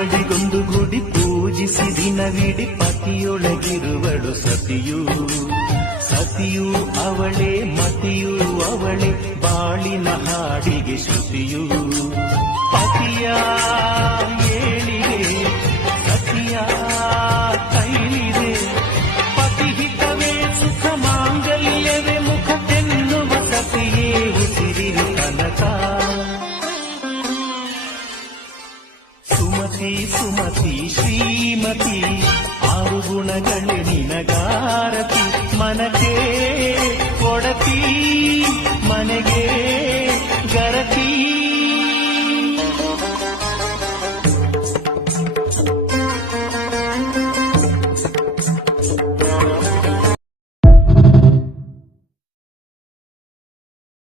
ತಿಂಗಳಿಗೊಂದು ಗುಡಿ ಪೂಜಿಸಿ ದಿನವಿಡಿ ಪತಿಯೊಳಗಿರುವಳು ಸತಿಯು. ಸತಿಯು ಅವಳೇ ಮತಿಯು ಅವಳೇ ಬಾಳಿನ ಹಾಡಿಗೆ ಶ್ರುತಿಯು. ಪತಿಯ ಏಳಿಗೆ ಸತಿಯ ಕೈಲಿದೆ. ಪತಿಹಿತವೇ ಸುಖ ಮಾಂಗಲ್ಯವೇ ಮುಖ ತೆನ್ನುವ ಸತಿಯೇ ಉಸಿರಿನ ತನಕ. ಸುಮತಿ ಸುಮತಿ ಶ್ರೀಮತಿ ಆರು ಗುಣಗಳೇ ನಿನಗಾರತಿ. ಮನಕ್ಕೆ ಕೊಡತಿ ಮನೆಗೆ ಗರತಿ.